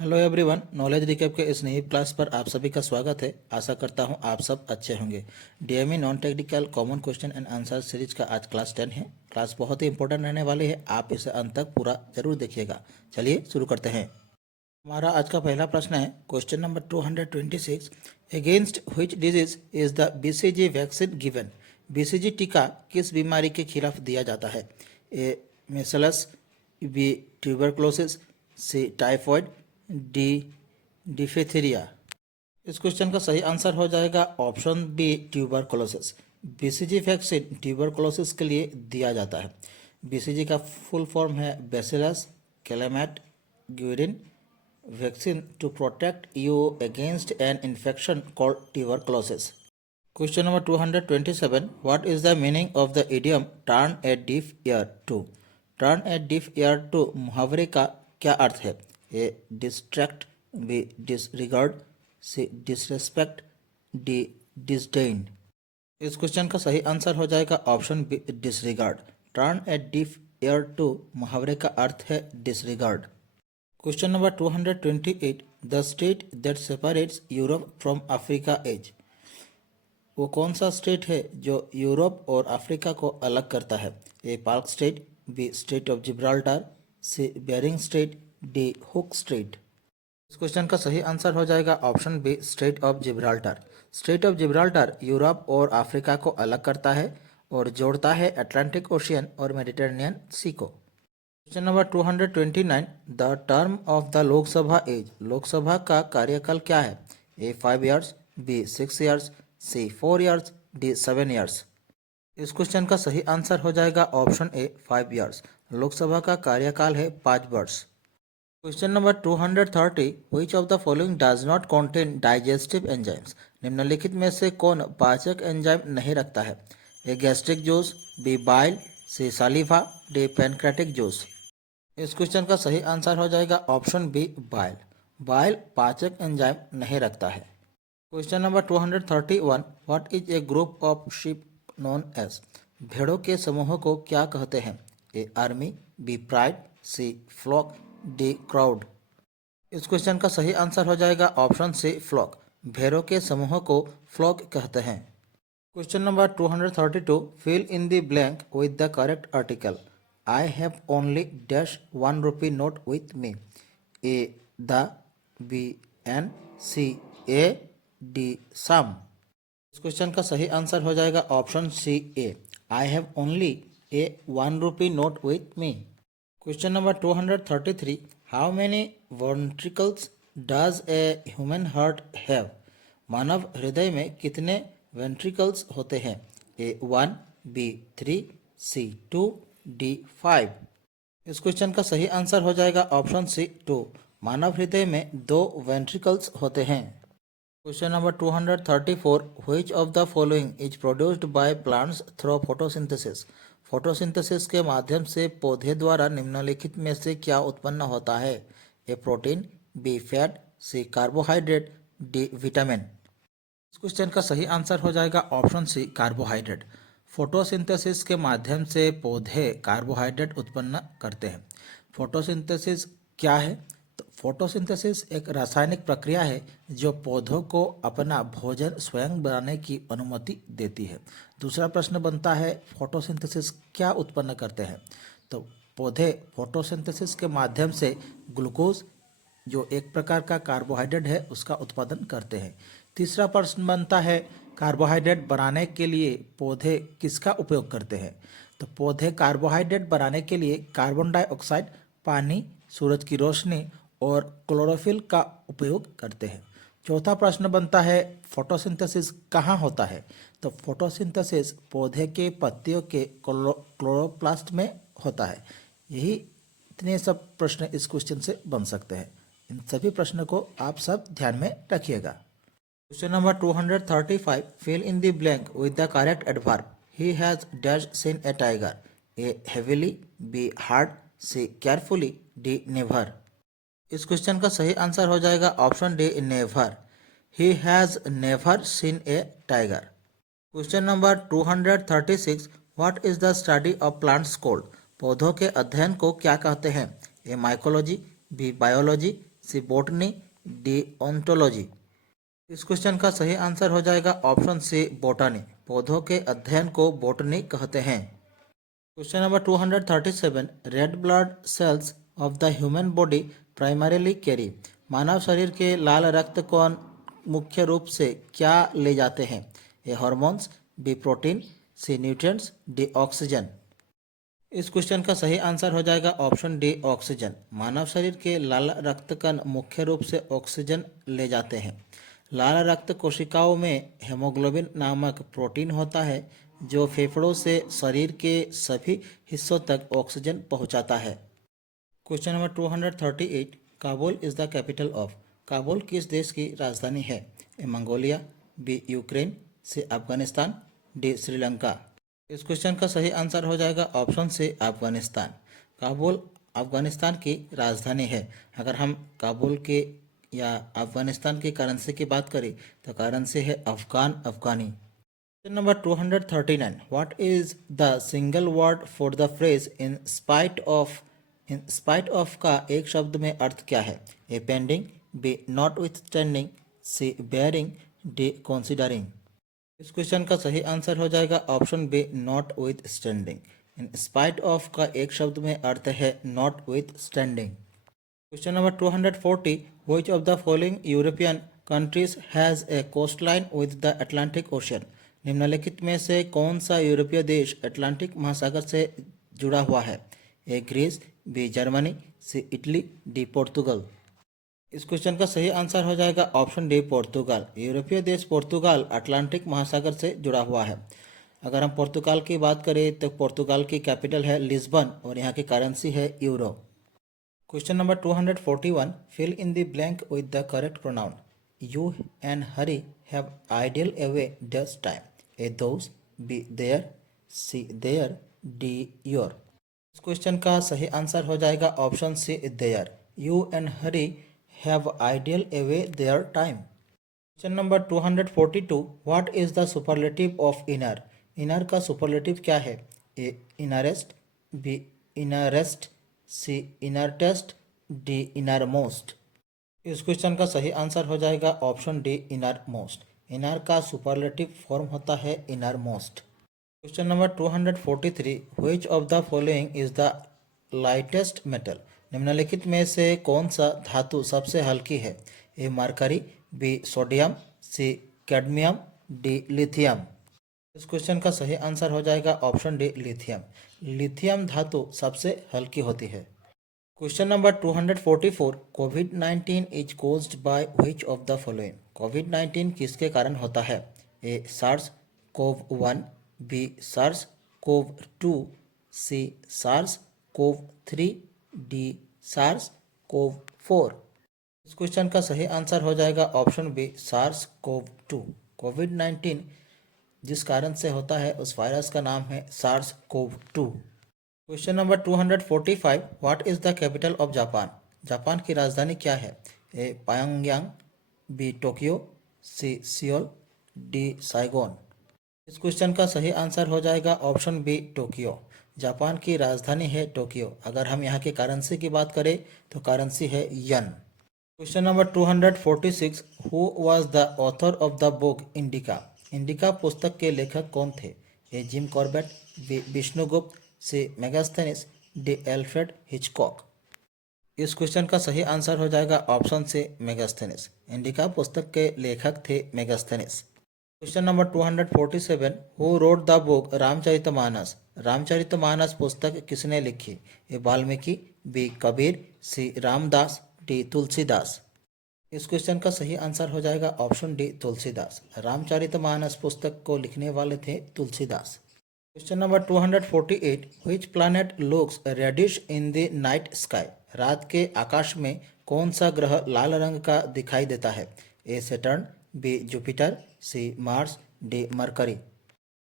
Hello everyone, knowledge recap के इस नई क्लास पर आप सभी का स्वागत है। आशा करता हूं आप सब अच्छे होंगे। DME non technical common question and answer series का आज क्लास 10 है। क्लास बहुत ही इंपॉर्टेंट रहने वाली है, आप इसे अंत तक पूरा जरूर देखिएगा। चलिए शुरू करते हैं। हमारा आज का पहला प्रश्न है question number 226। Against which disease is the BCG vaccine given? BCG टीका किस बीमारी के खिलाफ दिया जाता है? A measles, B tuberculosis, C typhoid, D diphtheria. इस क्वेश्चन का सही आंसर हो जाएगा option B tuberculosis. BCG vaccine tuberculosis के लिए दिया जाता है। बीसीजी का फुल फॉर्म है bacillus Calmette Guerin vaccine to protect you against an infection called tuberculosis. Question number 227। What is the meaning of the idiom turn a deaf ear to? Turn a deaf ear to मुहावरे का क्या अर्थ है? A distract, B disregard, C disrespect, D disdain. इस question का सही answer हो जाएगा option B disregard. Turn a deaf ear to मुहावरे का अर्थ है disregard. Question number 228। The state that separates Europe from Africa is? वो कौन सा स्टेट है जो यूरोप और अफ्रीका को अलग करता है? A Palk strait, B strait of Gibraltar, C Bering strait, D Hook strait. इस क्वेश्चन का सही आंसर हो जाएगा option B strait of Gibraltar. Strait of Gibraltar Europe और अफ्रीका को अलग करता है और जोड़ता है अटलांटिक ओशियन और मेडिटेरेनियन सी को। Question number 229। The term of the Lok Sabha is? Lok Sabha का कार्यकाल क्या है? A 5 years, B 6 years, C 4 years, D 7 years. इस क्वेश्चन का सही आंसर हो जाएगा ऑप्शन ए 5 ईयर्स। लोकसभा का कार्यकाल है 5 वर्ष। Question number 230। Which of the following does not contain digestive enzymes? निम्नलिखित में से कौन पाचक एंजाइम नहीं रखता है? A gastric juice, B bile, C saliva, D pancreatic juice. इस क्वेश्चन का सही आंसर हो जाएगा ऑप्शन बी बाइल। बाइल पाचक एंजाइम नहीं रखता है। Question number 231। What is a group of ship known as? भेड़ों के समूह को क्या कहते हैं? ए आर्मी, बी प्राइड, सी फ्लॉक, डी क्राउड। इस क्वेश्चन का सही आंसर हो जाएगा ऑप्शन सी फ्लॉक। भेड़ों के समूह को फ्लॉक कहते हैं। Question number 232। Fill in the blank with the correct article. I have only dash 1 rupee note with me. A the, B an, C A, D some. इस क्वेश्चन का सही आंसर हो जाएगा option C A. I have only a 1 rupee note with me. Question number 233। How many ventricles does a human heart have? मानव हृदय में कितने ventricles होते हैं? ए 1, बी 3, सी 2, डी 5। इस क्वेश्चन का सही आंसर हो जाएगा ऑप्शन सी 2। मानव हृदय में 2 वेंट्रिकल्स होते हैं। Question number 234। Which of the following is produced by plants through photosynthesis? Photosynthesis के माध्यम से पौधे द्वारा निम्नलिखित में से क्या उत्पन्न होता है? A protein, B fat, C carbohydrate, D vitamin. इस क्वेश्चन का सही आंसर हो जाएगा ऑप्शन सी कार्बोहाइड्रेट। फोटोसिंथेसिस के माध्यम से पौधे कार्बोहाइड्रेट उत्पन्न करते हैं। फोटोसिंथेसिस क्या है? तो फोटोसिंथेसिस एक रासायनिक प्रक्रिया है जो पौधों को अपना भोजन स्वयं बनाने की अनुमति देती है। दूसरा प्रश्न बनता है फोटोसिंथेसिस क्या उत्पन्न करते हैं? तो पौधे फोटोसिंथेसिस के माध्यम से ग्लूकोज जो एक प्रकार का कार्बोहाइड्रेट है उसका उत्पादन करते हैं। तीसरा प्रश्न बनता है कार्बोहाइड्रेट बनाने के लिए पौधे किसका उपयोग करते हैं? तो पौधे कार्बोहाइड्रेट बनाने के लिए कार्बन डाइऑक्साइड, पानी, सूरज की रोशनी और क्लोरोफिल का उपयोग करते हैं। चौथा प्रश्न बनता है फोटोसिंथेसिस कहाँ होता है? तो फोटोसिंथेसिस पौधे के पत्तियों के क्लोरोप्लास्ट में होता है। यही इतने सब प्रश्न इस क्वेश्चन से बन सकते हैं। इन सभी प्रश्नों को आप सब ध्यान में रखिएगा। Question number 235। Fill in the blank with the correct adverb. He has dash seen a tiger. A heavily, B hard, C carefully, D never. इस क्वेश्चन का सही आंसर हो जाएगा option D never. He has never seen a tiger. Question number 236। What is the study of plants called? पौधों के अध्ययन को क्या कहते हैं? A mycology, B biology, C botany, D ontology. इस क्वेश्चन का सही आंसर हो जाएगा ऑप्शन सी बॉटनी। पौधों के अध्ययन को बॉटनी कहते हैं। Question number 237, red blood cells of the human body primarily carry. मानव शरीर के लाल रक्त कण मुख्य रूप से क्या ले जाते हैं? ए हार्मोन्स, बी प्रोटीन, सी न्यूट्रिएंट्स, डी ऑक्सीजन। इस क्वेश्चन का सही आंसर हो जाएगा ऑप्शन डी ऑक्सीजन। मानव शरीर के लाल रक्त कण मुख्य रूप से ऑक्सीजन ले जाते हैं। लाल रक्त कोशिकाओं में हेमोग्लोबिन नामक प्रोटीन होता है जो फेफड़ों से शरीर के सभी हिस्सों तक ऑक्सीजन पहुंचाता है। Question number 238, Kabul is the capital of. Kabul किस देश की राजधानी है? ए मंगोलिया, बी यूक्रेन, सी अफगानिस्तान, डी श्रीलंका। इस क्वेश्चन का सही आंसर हो जाएगा ऑप्शन से अफगानिस्तान। काबुल अफगानिस्तान की राजधानी है। अगर हम काबुल के या अफगानिस्तान की करेंसी की बात करें तो करेंसी है afghani. Question number 239, what is the single word for the phrase in spite of? In spite of का एक शब्द में अर्थ क्या है? A pending, B notwithstanding, C bearing, D considering. इस क्वेश्चन का सही आंसर हो जाएगा option B notwithstanding. In spite of का एक शब्द में अर्थ है notwithstanding. Question number 240, which of the following European countries has a coastline with the Atlantic ocean. निम्नलिखित में से कौन सा यूरोपीय देश अटलांटिक महासागर से जुड़ा हुआ है? ए ग्रीस, बी जर्मनी, सी इटली, डी पोर्तुगल। इस क्वेश्चन का सही आंसर हो जाएगा ऑप्शन डी पोर्तुगाल। यूरोपीय देश पोर्तुगाल अटलांटिक महासागर से जुड़ा हुआ है। अगर हम पोर्तुगाल की बात करें तो पोर्तुगाल की कैपिटल है लिस्बन और यहाँ की करेंसी है euro. Question number 241, fill in the blank with the correct pronoun. You and Hari have ideal away thus time. A those, B there, C their, D your. इस क्वेश्चन का सही आंसर हो जाएगा option C their. You and Hari have ideal away their time. Question number 242, what is the superlative of inner? Inner का superlative क्या है? A innerest, B innerest, C innertest, D innermost। इस question का सही आंसर हो जाएगा ऑप्शन डी इनरमोस्ट। इनर का superlative form होता है innermost. Question number 243, which of the following is the lightest metal. निम्नलिखित में से कौन सा धातु सबसे हल्की है? ए मरकरी, बी सोडियम, सी कैडमियम, डी लिथियम। इस क्वेश्चन का सही आंसर हो जाएगा ऑप्शन डी लिथियम। लिथियम धातु सबसे हल्की होती है। क्वेश्चन नंबर 244, कोविड-19 is caused by which of the following. कोविड-19 किसके कारण होता है? A SARS CoV 1, B SARS CoV 2, C SARS CoV 3, D SARS CoV 4। इस क्वेश्चन का सही आंसर हो जाएगा ऑप्शन बी सार्स कोव 2। कोविड-19 जिस कारण से होता है उस वायरस का नाम है SARS CoV 2। Question number 245, what is the capital of Japan. Japan की राजधानी क्या है? A Pyongyang, B Tokyo, C Seoul, D Saigon. इस क्वेश्चन का सही आंसर हो जाएगा ऑप्शन बी टोक्यो। जापान की राजधानी है टोक्यो। अगर हम यहाँ की करेंसी की बात करें तो करेंसी है yen. Question number 246, who was the author of the book Indica. Indica पुस्तक के लेखक कौन थे? A Jim Corbett, B Vishnugupta, C Megasthenes, D Alfred Hitchcock. इस क्वेश्चन का सही आंसर हो जाएगा ऑप्शन से मेगास्थेनिस। इंडिका पुस्तक के लेखक थे Megasthenes. Question number 247, who wrote the book Ramcharitmanas. Ramcharitmanas पुस्तक किसने लिखी? A Valmiki, B Kabir, C Ramdas, D Tulsidas. इस क्वेश्चन का सही आंसर हो जाएगा ऑप्शन डी तुलसीदास। रामचरितमानस पुस्तक को लिखने वाले थे Tulsidas. Question number 248, which planet looks reddish in the night sky. रात के आकाश में कौन सा ग्रह लाल रंग का दिखाई देता है? ए सैटर्न, बी जुपिटर, सी मार्स, डी मरकरी।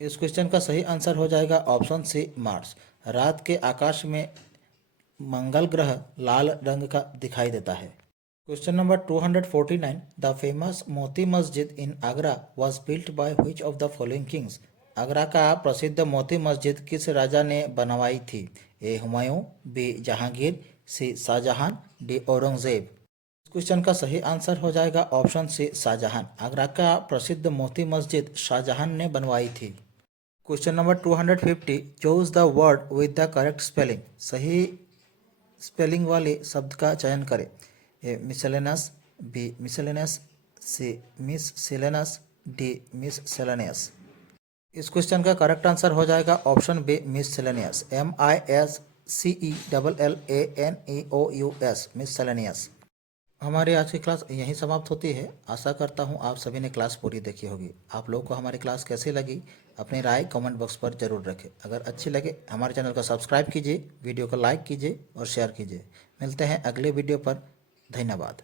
इस क्वेश्चन का सही आंसर हो जाएगा ऑप्शन सी मार्स। रात के आकाश में मंगल ग्रह लाल रंग का दिखाई देता है। Question number 249, the famous Moti Masjid in Agra was built by which of the following kings. Agra का प्रसिद्ध मोती मस्जिद किस राजा ने बनवाई थी? A Humayun, B Jahangir, C Shahjahan, D Aurangzeb. इस क्वेश्चन का सही आंसर हो जाएगा ऑप्शन सी शाहजहां। आगरा का प्रसिद्ध मोती मस्जिद शाहजहां ने बनवाई थी। Question number 250, choose the word with the correct spelling. सही स्पेलिंग वाले शब्द का चयन करें। A miscellaneous, B miscellaneous, C miscellaneous, D miscellaneous. इस क्वेश्चन का करेक्ट आंसर हो जाएगा option B miscellaneous. MISCELLANEOUS miscellaneous. हमारी आज की क्लास यहीं समाप्त होती है। आशा करता हूँ आप सभी ने क्लास पूरी देखी होगी। आप लोगों को हमारी क्लास कैसी लगी अपनी राय कमेंट बॉक्स पर जरूर रखें। अगर अच्छी लगे हमारे चैनल को सब्सक्राइब कीजिए, वीडियो को लाइक कीजिए और शेयर कीजिए। मिलते हैं अगले वीडियो पर। धन्यवाद।